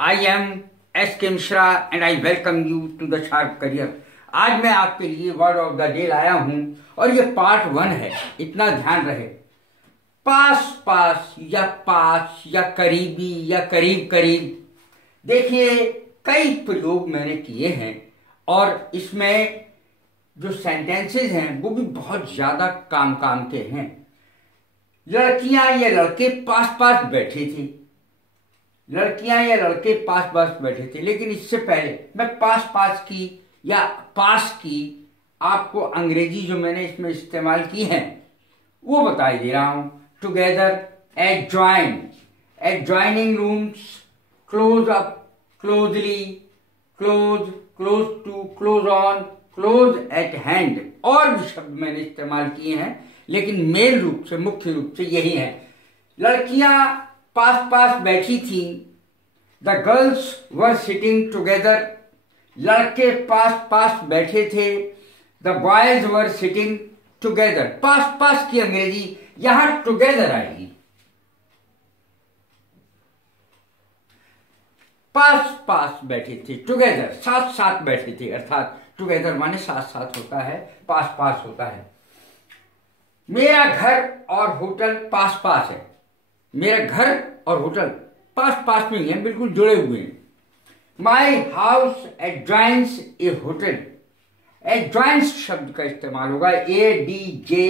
I am S K Mishra and I welcome you to the Sharp Career. आज मैं आपके लिए वर्ड ऑफ द डे लाया हूं और ये पार्ट 1 है। इतना ध्यान रहे, पास पास या करीबी या करीब करीब। देखिए, कई प्रयोग मैंने किए हैं और इसमें जो सेंटेंसेस हैं वो भी बहुत ज्यादा काम के हैं। लड़कियां या लड़के पास पास बैठे थे, लड़कियां या लड़के पास पास बैठे थे। लेकिन इससे पहले मैं पास पास की या पास की आपको अंग्रेजी जो मैंने इसमें इस्तेमाल की है वो बता दे रहा हूं। Together, adjoin, adjoining rooms, close up, closely, close, close to, close on, close at hand. और भी शब्द मैंने इस्तेमाल किए हैं लेकिन मेन रूप से, मुख्य रूप से यही है। लड़कियां पास पास बैठी थी, the girls were sitting together. लड़के पास पास बैठे थे, the boys were sitting together. पास पास की अंग्रेजी यहां टुगेदर आएगी। पास पास बैठे थे, टुगेदर, साथ साथ बैठे थे, अर्थात टुगेदर माने साथ साथ होता है, पास पास होता है। मेरा घर और होटल पास पास है। मेरा घर और होटल पास पास में ही हैं, बिल्कुल जुड़े हुए हैं। माई हाउस एडजॉइंस ए होटल। एडजॉइंस शब्द का इस्तेमाल होगा, ADJOINS।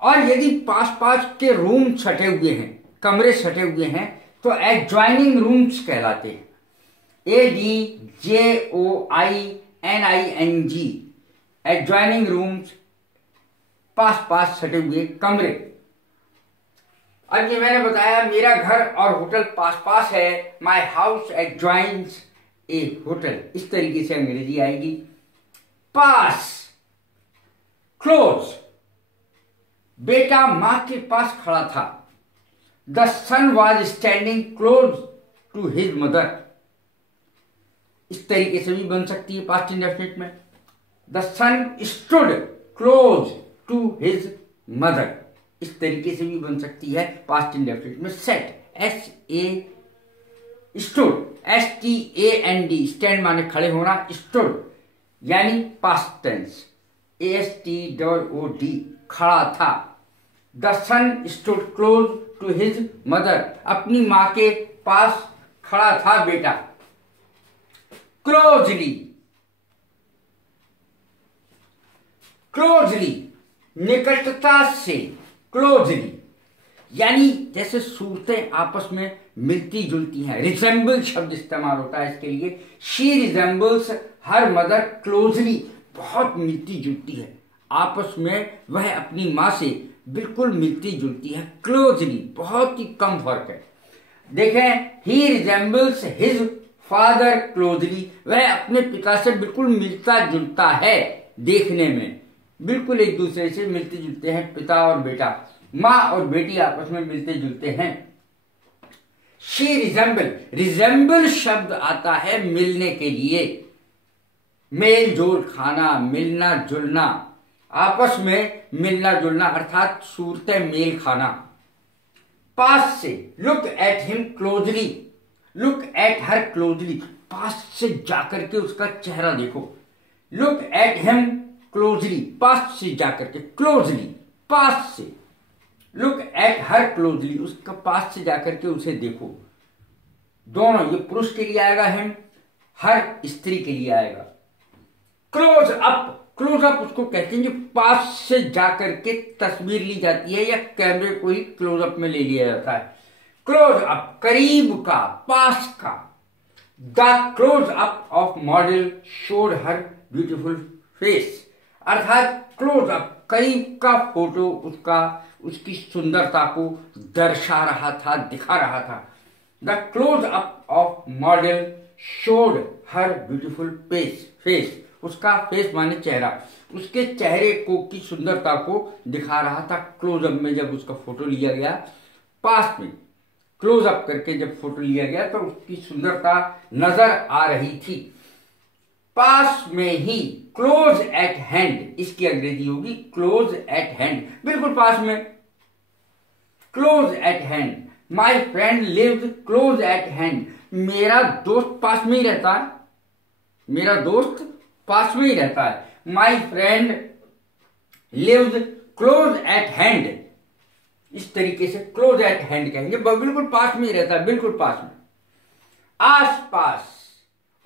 और यदि पास पास के रूम सटे हुए हैं, कमरे सटे हुए हैं, तो एडजॉइनिंग रूम्स कहलाते हैं। ADJOINING, एडजॉइनिंग रूम्स, पास पास सटे हुए कमरे। अब ये मैंने बताया, मेरा घर और होटल पास पास है। My house adjoins a hotel. इस तरीके से अंग्रेजी आएगी। पास, क्लोज, बेटा मां के पास खड़ा था। The son was standing close to his mother. इस तरीके से भी बन सकती है पास्ट इंडेफिनिट में। The son stood close to his mother. इस तरीके से भी बन सकती है पास्ट इंडेफिनिट में। सेट, स्टूड, STAND, स्टैंड माने खड़े होना, स्टूड यानी पास्ट टेंस, ASTOD, खड़ा था। The son stood close to his mother, अपनी मां के पास खड़ा था बेटा। क्लोजली, क्लोजली, निकटता से, क्लोजली यानी जैसे सूरतें आपस में मिलती जुलती हैं। रिजेंबल शब्द इस्तेमाल होता है इसके लिए। She resembles her mother closely, बहुत मिलती जुलती है आपस में, वह अपनी मां से बिल्कुल मिलती जुलती है। क्लोजली बहुत ही कम फर्क है। देखें, ही रिजेंबल्स हिज फादर क्लोजली, वह अपने पिता से बिल्कुल मिलता जुलता है, देखने में बिल्कुल एक दूसरे से मिलते जुलते हैं पिता और बेटा। मां और बेटी आपस में मिलते जुलते हैं। शी रिजेंबल, रिजेंबल शब्द आता है मिलने के लिए, मेल जोल खाना, मिलना जुलना, आपस में मिलना जुलना, अर्थात सूरतें मेल खाना। पास से, look at him closely, look at her closely, पास से जाकर के उसका चेहरा देखो। लुक एट हिम क्लोजली, पास से जाकर के, क्लोजली पास से। लुक एट हर क्लोजली, उसका पास से जाकर के उसे देखो। दोनों, ये पुरुष के लिए आएगा हिम, हर स्त्री के लिए आएगा। क्लोज अप, क्लोज अप उसको कहते हैं जो पास से जाकर के तस्वीर ली जाती है या कैमरे को ही क्लोज अप में ले लिया जाता है। क्लोज अप, करीब का, पास का। The close up of model showed her beautiful face, अर्थात क्लोज अप, करीब का फोटो उसका, उसकी सुंदरता को दर्शा रहा था, दिखा रहा था। The close up of model showed her beautiful face, उसका फेस माने चेहरा, उसके चेहरे को की सुंदरता को दिखा रहा था। क्लोज अप में जब उसका फोटो लिया गया, पास में क्लोज अप करके जब फोटो लिया गया तो उसकी सुंदरता नजर आ रही थी। पास में ही, क्लोज एट हैंड, इसकी अंग्रेजी होगी क्लोज एट हैंड, बिल्कुल पास में, close at hand. My friend lives close at hand, मेरा दोस्त पास में ही रहता है, मेरा दोस्त पास में ही रहता है। My friend lives close at hand, इस तरीके से क्लोज एट हैंड कहेंगे, बिल्कुल पास में ही रहता है, बिल्कुल पास में। आस पास,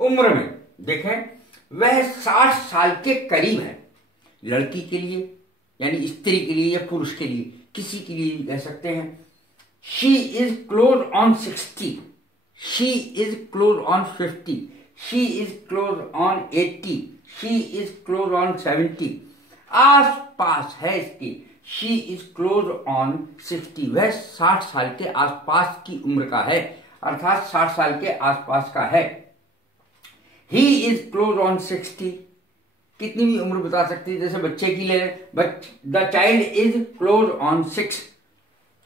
उम्र में देखें वह 60 साल के करीब है। लड़की के लिए यानी स्त्री के लिए या पुरुष के लिए, किसी के लिए भी कह सकते हैं। She is close on 60, she is close on 50, she is close on 80, she is close on 70। आस पास है इसके, शी इज क्लोज ऑन 60, वह 60 साल के आसपास की उम्र का है, अर्थात 60 साल के आसपास का है। ही इज क्लोज ऑन 60, कितनी भी उम्र बता सकती है, जैसे बच्चे की ले, but the child is close on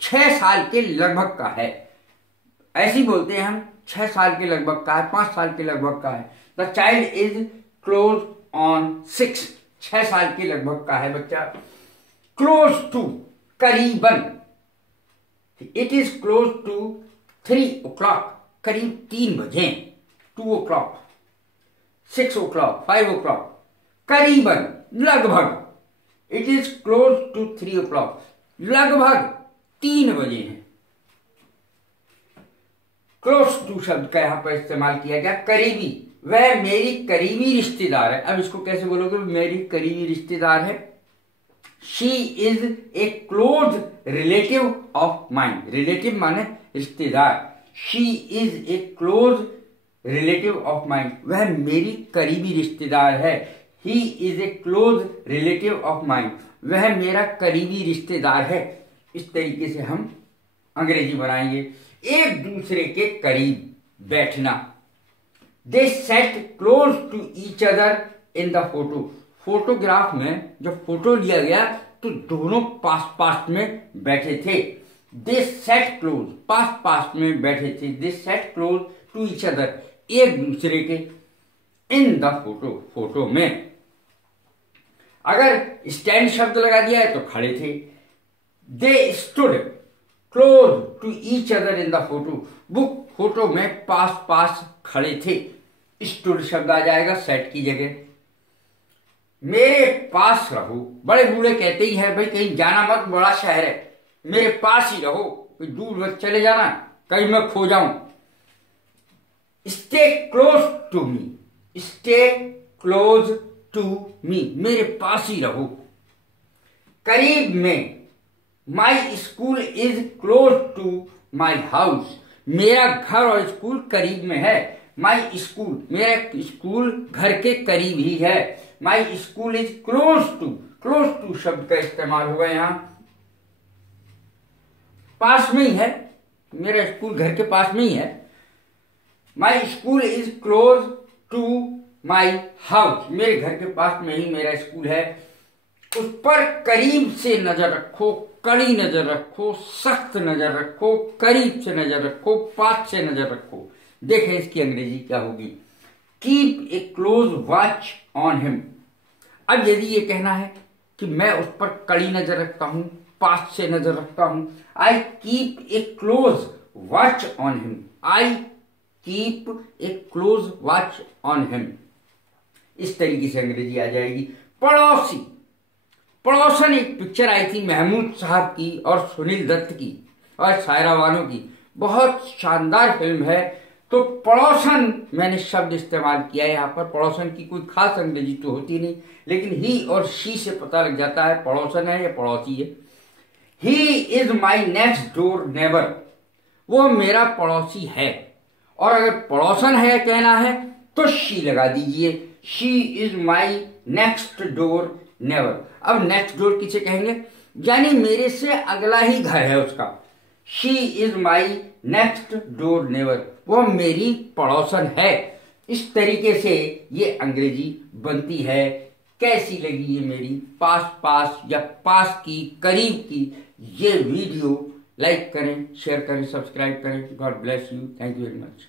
6 साल के लगभग का है। ऐसे ही बोलते हैं हम 6 साल के लगभग का है, 5 साल के लगभग का है। The child is close on 6 साल के लगभग का है बच्चा। क्लोज टू, करीबन, it is close to 3 o'clock, करीब 3 बजे, 2 o'clock, 6 o'clock, 5 o'clock, करीबन, लगभग, it is close to 3 o'clock, लगभग 3 बजे हैं। क्लोज टू शब्द का यहां पर इस्तेमाल किया गया, करीबी, वह मेरी करीबी रिश्तेदार है। अब इसको कैसे बोलोगे, मेरी करीबी रिश्तेदार है। She is a close relative of mine, relative माने रिश्तेदार, she is a close relative of mine, वह मेरी करीबी रिश्तेदार है। He is a close relative of mine, वह मेरा करीबी रिश्तेदार है। इस तरीके से हम अंग्रेजी बनाएंगे। एक दूसरे के करीब बैठना। They sat close to each other in the photo, photograph में जब फोटो लिया गया तो दोनों पास पास में बैठे थे। दे सेट क्लोज, पास पास में बैठे थे। They sat close to each other, एक दूसरे के, इन द फोटो, फोटो में। अगर स्टैंड शब्द लगा दिया है तो खड़े थे। They stood close to each other in the photo, वो फोटो में पास पास खड़े थे। स्टूड शब्द आ जाएगा सेट की जगह। मेरे पास रहो, बड़े बूढ़े कहते ही है भाई कहीं जाना मत, बड़ा शहर है, मेरे पास ही रहो, कोई दूर मत चले जाना, कहीं मैं खो जाऊं। Stay close to me, stay close to me, मेरे पास ही रहो। करीब में, my school is close to my house, मेरा घर और स्कूल करीब में है। माई स्कूल, मेरा स्कूल घर के करीब ही है। My school is close to शब्द का इस्तेमाल हुआ यहां, पास में ही है, मेरा स्कूल घर के पास में ही है। My school is close to my house, मेरे घर के पास में ही मेरा स्कूल है। उस पर करीब से नजर रखो, कड़ी नजर रखो, सख्त नजर रखो, करीब से नजर रखो, पास से नजर रखो। देखें इसकी अंग्रेजी क्या होगी। Keep a close watch on him, अब यदि ये कहना है कि मैं उस पर कड़ी नजर रखता हूं, पास से नजर रखता हूं, I keep a close watch on him, I keep a close watch on him. इस तरीके से अंग्रेजी आ जाएगी। पड़ोसी, पड़ोसन एक पिक्चर आई थी महमूद साहब की और सुनील दत्त की और सायरा बानो की, बहुत शानदार फिल्म है। तो पड़ोसन मैंने शब्द इस्तेमाल किया है यहाँ पर। पड़ोसन की कोई खास अंग्रेजी तो होती नहीं, लेकिन ही और शी से पता लग जाता है पड़ोसन है या पड़ोसी है। He is my next door neighbour, वो मेरा पड़ोसी है। और अगर पड़ोसन है कहना है तो शी लगा दीजिए, she is my next door neighbour. अब नेक्स्ट डोर किसे कहेंगे, यानी मेरे से अगला ही घर है उसका। She is my next door neighbour, वो मेरी पड़ोसन है। इस तरीके से ये अंग्रेजी बनती है। कैसी लगी ये मेरी पास पास या पास की, करीब की ये वीडियो? लाइक करें, शेयर करें, सब्सक्राइब करें। God bless you, thank you very much.